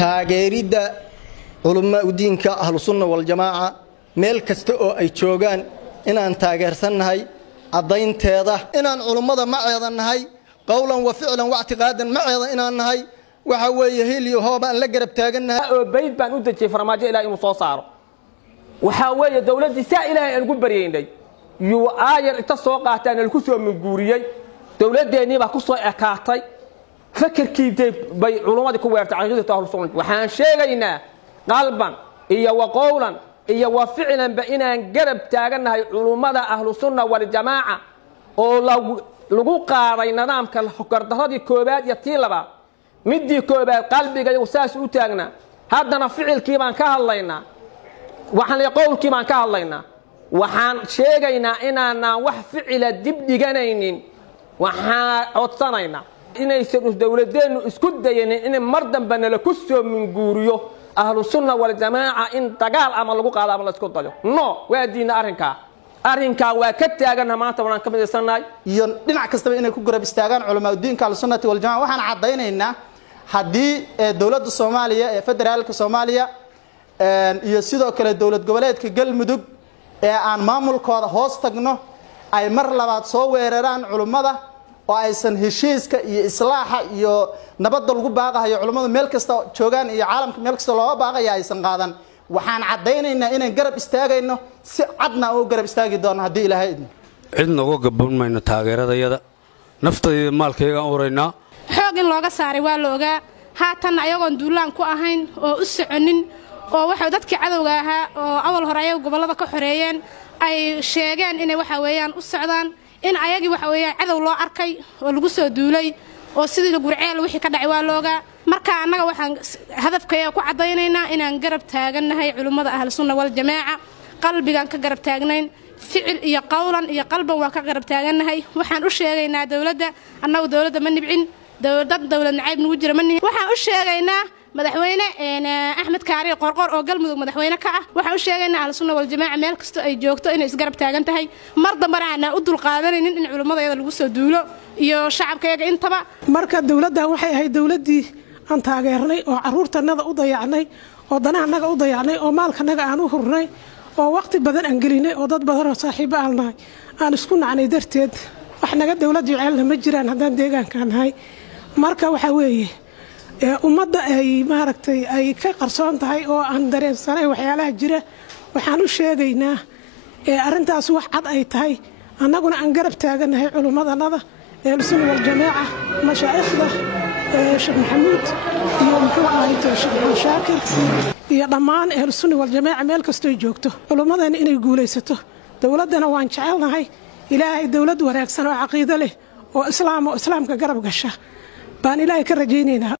taageerida culumma diinka ahlus sunna wal jamaa meel kasta oo ay joogaan inaan taageersanahay adaynteeda inaan culummada maceedanahay qowlan wa ficlan wa i'tiqaadan maceeda inaan nahay waxa weeye hiliyo hoobaan la garab taaganahay oo bayd baan u dajay farmaajo ilaa inuu soo saaro waxa weeye dawladda saa ilaahay aan ugu baryeynay yu aayar inta soo qaataan la ku soo minguuriyay dawladeeni baa ku soo ekaatay fakarkiiday bay culummada ku weertay aqoonta ahlus sunna waxaan sheegaynaa qalban iyo wa qowlan iyo wa ficlan ba inaan garab taaganahay culummada ahlus sunna wal jamaa oo lagu qaaday nidaamka gardaradii koobaad iyo tii labaad midii koobaad qalbiga iyo saas u taagna haddana ficilkii baan ka hadlaynaa waxaan la qowlkii baan ka hadlaynaa waxaan sheegaynaa inaanaan wax ficila dib dhiganaynin waxaan codsanaynaa inaysan dawladeenu isku dayeenin in mar dambe la ku soo minguuriyo ahlus sunna wal jamaa in dagaal ama lagu qaado ama la isku dayo no waa diina arrinka waa ka taaganahay maanta waan ka mideysanahay iyo dhinac kasta inay ku garab istaagaan culimada diinka ahlus sunna wal jamaa waxaan cadeynaynaa hadii dawladda Soomaaliya ee federaalka Soomaaliya iyo sidoo kale dawlad goboleedka Galmudug ee aan maamulkooda hoos tagno ay mar labaad soo weeraraan culimada oo aysan heshiiska iyo islaaxa iyo nabadda lagu baaqayo culimada meel kasta joogan iyo caalamka meel kasta loo baaqayo aysan qaadan waxaan cadeynaynaa inaan garab istaagayno si cadna oo garab istaagi doono hadii Ilaahay idin cid nagu gabanmayno taageeradayada naftayda maalkayga aan ureynaa xoog in looga saaray waa la ogaa haatan ayagoon duulaan ku ahayn oo u soconin oo waxa dadkii cadawga ahaa oo awal hore ay gobolada ka xoreeyeen ay sheegeen in waxa weeyaan u socdaan in ayagii waxa weeyaan cadow loo arkay oo lagu soo duulay oo sidii gurceel wixii ka dhacay waa looga marka anaga waxaan hadafkayga ku cadeynaynaa inaan garab taaganahay culimada ahlus sunna wal jamaa qalbigan ka garab taagnayn ficil iyo qowlan iyo qalban waa ka garab taaganahay waxaan u sheegaynaa dawladda annagu dawladda ma nibcin dawlad nacayb nagu jira manihi waxaan u sheegaynaa madaxweyne Axmed Kaari Qorqor oo Galmudug madaxweyne ka ah waxaan u sheegaynaa ahlus sunna wal jamaa meel kasto ay joogto inay isgarab taagan tahay mar dambana aan u dul qaadanaynin in culimadayada lagu soo duulo iyo shacabkayga intaba marka dawladda waxay ahayd dawladii aan taageernay oo caruurtanaga u dayacnay oo danahanaga u dayacnay oo maalkanaga aan u hurnay oo waqti badan aan gelinay oo dad badan oo saaxiibo aanay aan isku nacnay darteed wax naga dawlad jecel ma jiraan haddaan deegaanka nahay marka waxa weeye ummadda ay maaragtay ay ka qarsoon tahay oo aan dareensanay waxyaalaha jira waxaan u sheegaynaa arrintaas wax cad ay tahay annaguna aan garab taaganahay culimadanada sunna wal jamaa mashaayikhda Sheekh Maxamuud iyo muxuu ahayd Sheekh Shaakir iyo dhammaan sunna wal jamaa meel kasto ay joogto culimadana inay guuleysato dawladana waan jecelnahay ilaahay dawlad wanaagsan oo caqiido leh oo islaamka garab gasha baan ilaahay ka rajaynaynaa